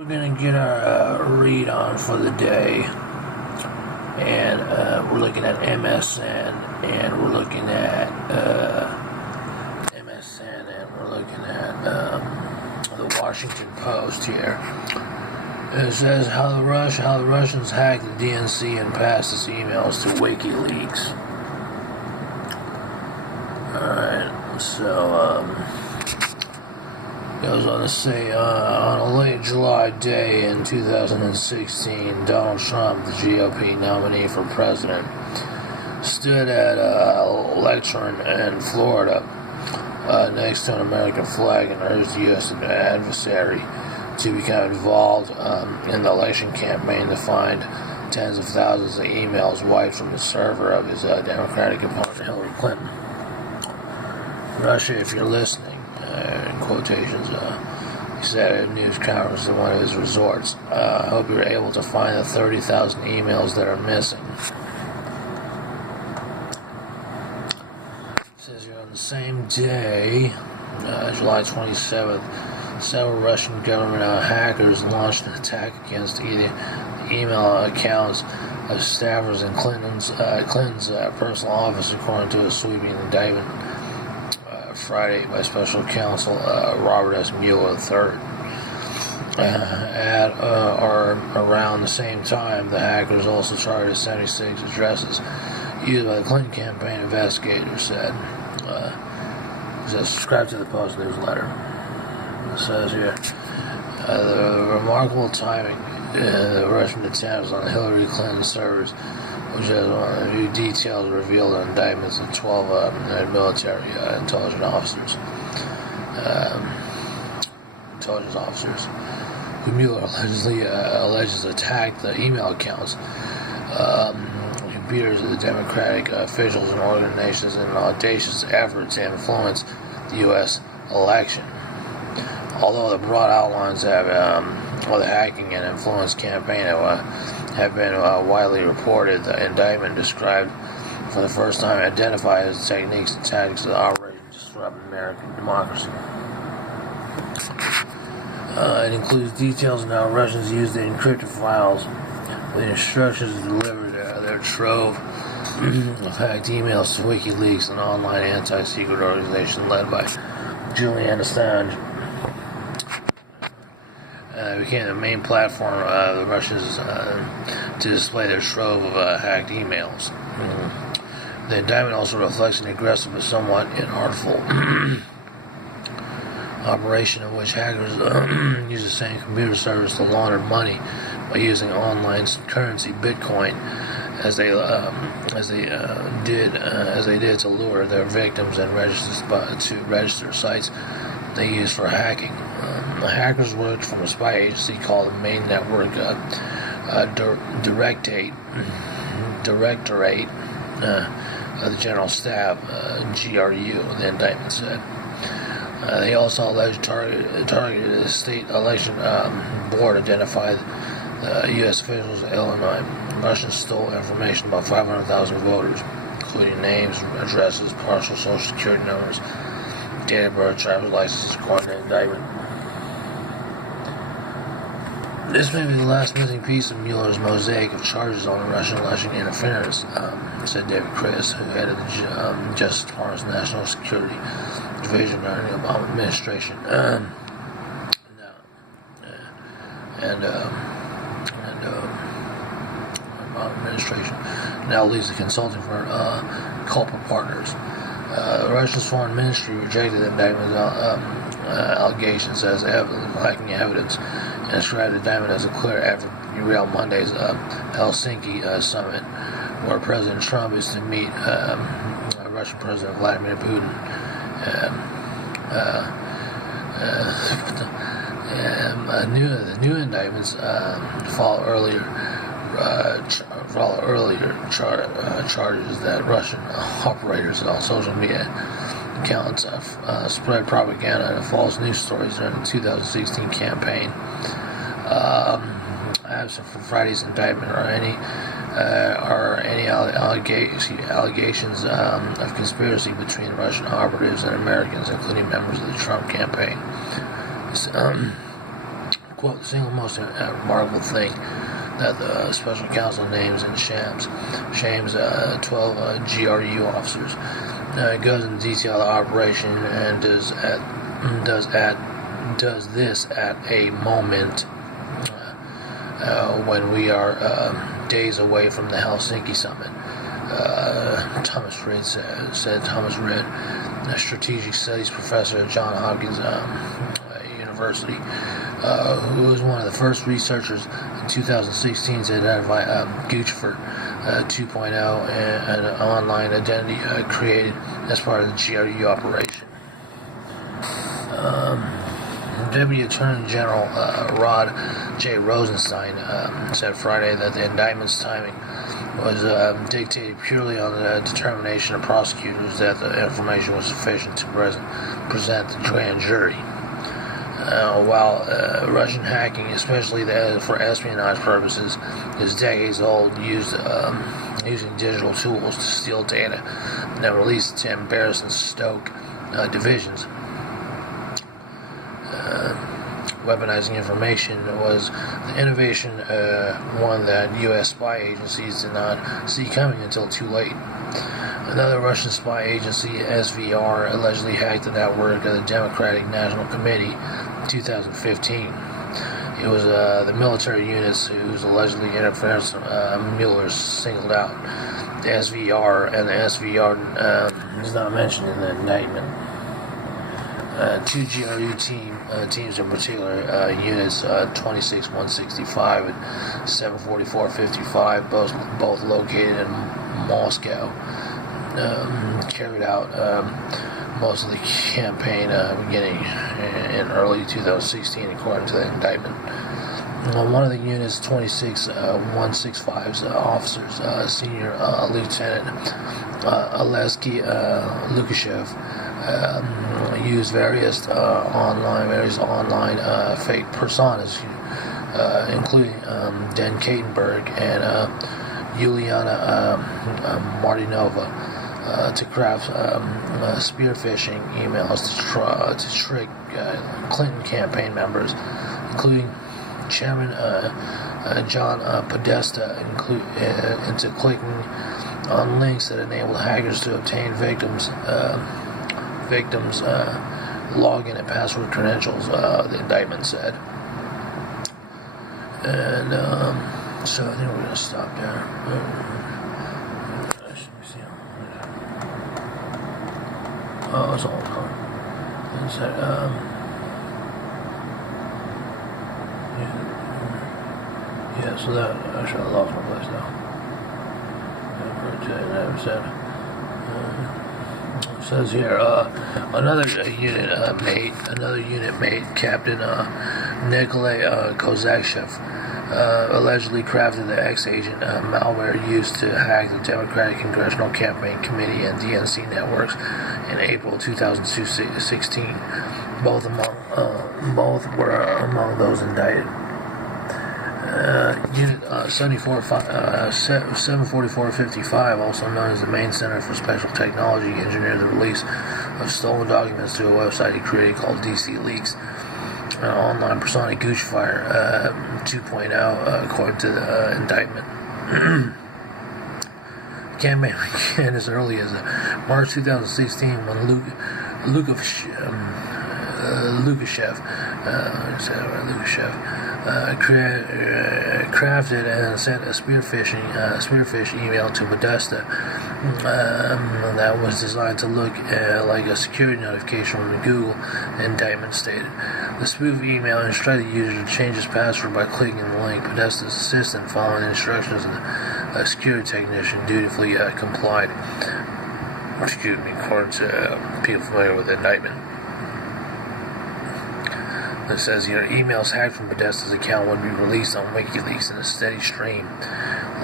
We're going to get our read on for the day, and we're looking at MSN, and we're looking at the Washington Post here. It says how the Russians hacked the DNC and passed its emails to WikiLeaks. Alright, so goes on to say, on a late July day in 2016, Donald Trump, the GOP nominee for president, stood at a lectern in Florida next to an American flag and urged the U.S. adversary to become involved in the election campaign to find tens of thousands of emails wiped from the server of his Democratic opponent, Hillary Clinton. Russia, if you're listening, in quotations, he said at a news conference at one of his resorts, I hope you're able to find the 30,000 emails that are missing. It says here on the same day, July 27th, several Russian government hackers launched an attack against the email accounts of staffers in Clinton's personal office, according to a sweeping indictment Friday by Special Counsel Robert S. Mueller III. At or around the same time, the hackers also targeted 76 addresses used by the Clinton campaign, investigators said. Subscribe to the Post newsletter. It says here, the remarkable timing the Russian attempts on Hillary Clinton servers, which has new details revealed in indictments of 12 military intelligence officers who Mueller alleges attacked the email accounts, computers of the Democratic officials and organizations in an audacious effort to influence the U.S. election. Although the broad outlines of the hacking and influence campaign have been widely reported, the indictment described for the first time identified as techniques and tactics of the operation to disrupt American democracy. It includes details on how Russians used the encrypted files with instructions to deliver their trove of hacked emails to WikiLeaks, an online anti-secret organization led by Julian Assange. Became the main platform of the Russians to display their trove of hacked emails. The indictment also reflects an aggressive but somewhat inartful operation in which hackers use the same computer servers to launder money by using online currency, Bitcoin, as they did to lure their victims and register sites they used for hacking. The hackers worked from a spy agency called the Main Network Directorate of the General Staff, GRU, the indictment said. They also alleged targeted the state election board identified U.S. officials in Illinois. Russians stole information about 500,000 voters, including names, addresses, partial social security numbers, date of birth, driver's licenses, according to the indictment. This may be the last missing piece of Mueller's mosaic of charges on Russian election interference, said David Chris, who headed the Justice Department's National Security Division during the Obama administration. Obama administration now leads the consulting firm Culper Partners. The Russian Foreign Ministry rejected the indictment's allegations as lacking evidence and described the indictment as a clear effort to derail Monday's Helsinki summit, where President Trump is to meet Russian President Vladimir Putin. The new indictments follow earlier charges that Russian operators on social media accounts spread propaganda and false news stories during the 2016 campaign. Absent from Friday's indictment are any allegations of conspiracy between Russian operatives and Americans, including members of the Trump campaign. quote, the single most remarkable thing that the special counsel names in shames 12 GRU officers. Goes into detail the operation and does this at a moment when we are days away from the Helsinki summit. Thomas Rid said Thomas Rid, a strategic studies professor at Johns Hopkins University, who was one of the first researchers in 2016 to identify Guccifer 2.0, an online identity created as part of the GRU operation. Deputy Attorney General Rod J. Rosenstein said Friday that the indictment's timing was dictated purely on the determination of prosecutors that the information was sufficient to present the grand jury. While Russian hacking, especially for espionage purposes, is decades old, using digital tools to steal data and then release it to embarrass and stoke divisions. Weaponizing information was the innovation, one that U.S. spy agencies did not see coming until too late. Another Russian spy agency, SVR, allegedly hacked the network of the Democratic National Committee in 2015. It was the military units whose allegedly interference Mueller singled out. The SVR, and the SVR is not mentioned in the indictment. Two GRU teams in particular, units 26-165 and 744-55, both located in Moscow, carried out most of the campaign beginning in early 2016, according to the indictment. One of the unit's 26-165's officers, Senior Lieutenant Alexei Lukashev, used various online fake personas, including Dan Katenberg and Yuliana Martinova, to craft spear phishing emails to trick Clinton campaign members, including Chairman John Podesta, into clicking on links that enabled hackers to obtain victims' login and password credentials, the indictment said. And so I think we're going to stop there. Oh, it's all gone. And so, yeah, so that, actually I lost my place now. It says here, another unit mate, Captain Nikolay Kozachev, allegedly crafted the ex-agent malware used to hack the Democratic Congressional Campaign Committee and DNC networks in April 2016. Both were among those indicted. Unit 744-55, also known as the Main Center for Special Technology, engineered the release of stolen documents to a website he created called DC Leaks, an online persona Guccifer 2.0, according to the indictment. The campaign began as early as March 2016 when Lukashev crafted and sent a spearfish email to Podesta that was designed to look like a security notification from the Google, indictment stated. The spoof email instructed the user to change his password by clicking the link. Podesta's assistant, following the instructions of a security technician, dutifully complied. According to people familiar with the indictment. It says your emails hacked from Podesta's account would be released on WikiLeaks in a steady stream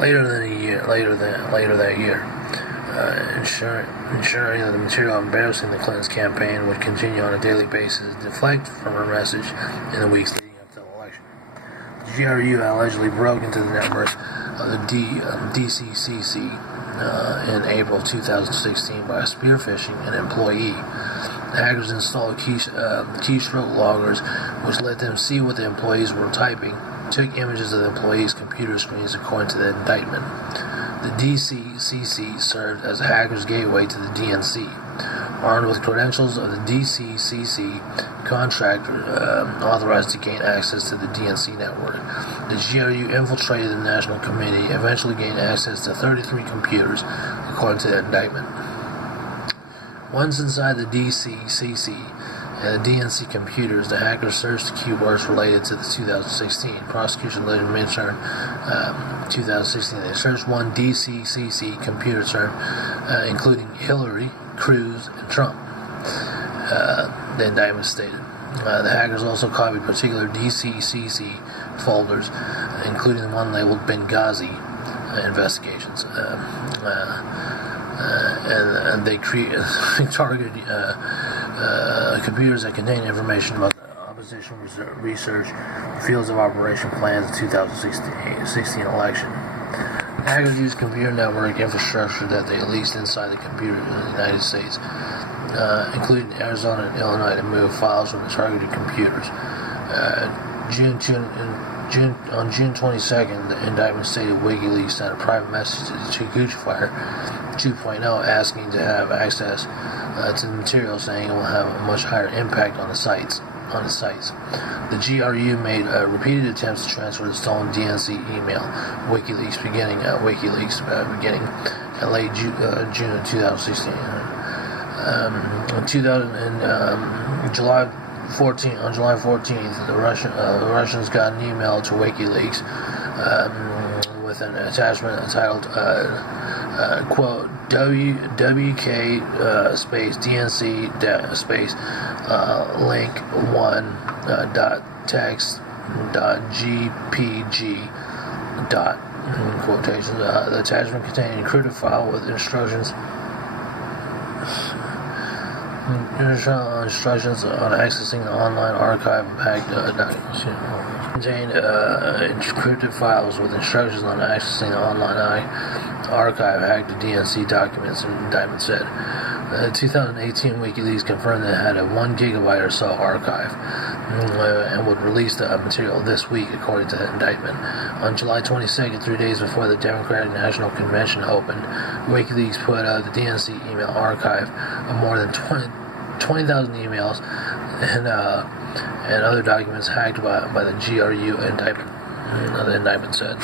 later that year, ensuring that the material embarrassing the Clinton's campaign would continue on a daily basis to deflect from her message in the weeks leading up to the election. The GRU allegedly broke into the network of the DCCC in April 2016 by spearphishing an employee The hackers installed keystroke loggers, which let them see what the employees were typing, took images of the employees' computer screens according to the indictment. The DCCC served as a hacker's gateway to the DNC. Armed with credentials of the DCCC, contractor authorized to gain access to the DNC network. The GRU infiltrated the National Committee, eventually gained access to 33 computers, according to the indictment. Once inside the DCCC and the DNC computers, the hackers searched keywords related to the 2016 prosecution later midterm 2016. They searched one DCCC computer term, including Hillary, Cruz, and Trump. The indictment stated. The hackers also copied particular DCCC folders, including the one labeled Benghazi investigations. And they targeted computers that contained information about the opposition research fields of operation plans in 2016 election. Hackers used computer network infrastructure that they leased inside the computers in the United States, including Arizona and Illinois, to move files from the targeted computers. On June 22nd, the indictment stated WikiLeaks sent a private message to Guccifer 2.0 asking to have access to the material, saying it will have a much higher impact on the sites. The GRU made repeated attempts to transfer the stolen DNC email WikiLeaks beginning in late June of 2016. On July 14th, the Russians got an email to WikiLeaks with an attachment entitled quote WK space DNC space link 1 dot text dot GPG dot quotations. The attachment contained an encrypted file with instructions on accessing the online archive of hacked documents. Contained encrypted files with instructions on accessing the online archive of hacked DNC documents, the indictment said. 2018 WikiLeaks confirmed that it had a 1 gigabyte or so archive and would release the material this week, according to the indictment. On July 22nd, 3 days before the Democratic National Convention opened, WikiLeaks put the DNC email archive of more than 20,000 emails and other documents hacked by the GRU indictment, the indictment said.